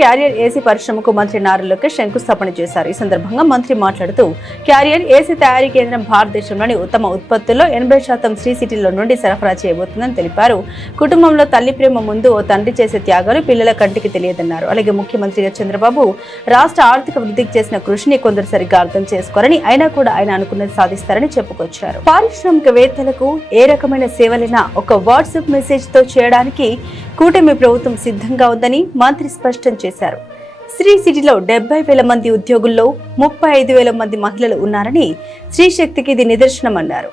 Carrier AC పరిశ్రమకు మంత్రి నారా లోకేష్ శంకుస్థాపన చేశారు. ఈ సందర్భంగా మంత్రి మాట్లాడుతూ క్యారియర్ ఏసీ తయారీ కేంద్రం భారతదేశంలోని ఉత్తమ ఉత్పత్తుల్లో 80% శ్రీ సిటీలో నుండి సరఫరా చేయబోతుందని తెలిపారు. కుటుంబంలో తల్లి ప్రేమ ముందు ఓ తండ్రి చేసే త్యాగాలు పిల్లల కంటికి తెలియదన్నారు. అలాగే ముఖ్యమంత్రిగా చంద్రబాబు రాష్ట్ర ఆర్థిక వృద్ధికి చేసిన కృషిని కొందరు సరిగ్గా అర్థం చేసుకోరని, అయినా కూడా ఆయన అనుకున్నది సాధిస్తారని చెప్పుకొచ్చారు. పారిశ్రామికవేత్తలకు ఏ రకమైన సేవలైనా ఒక వాట్సాప్ మెసేజ్ తో చేయడానికి కూటమి ప్రభుత్వం సిద్ధంగా ఉందని మంత్రి స్పష్టం చేశారు. శ్రీ సిటీలో 70,000 మంది ఉద్యోగుల్లో 35,000 మంది మహిళలు ఉన్నారని, స్త్రీ శక్తికి ఇది నిదర్శనమన్నారు.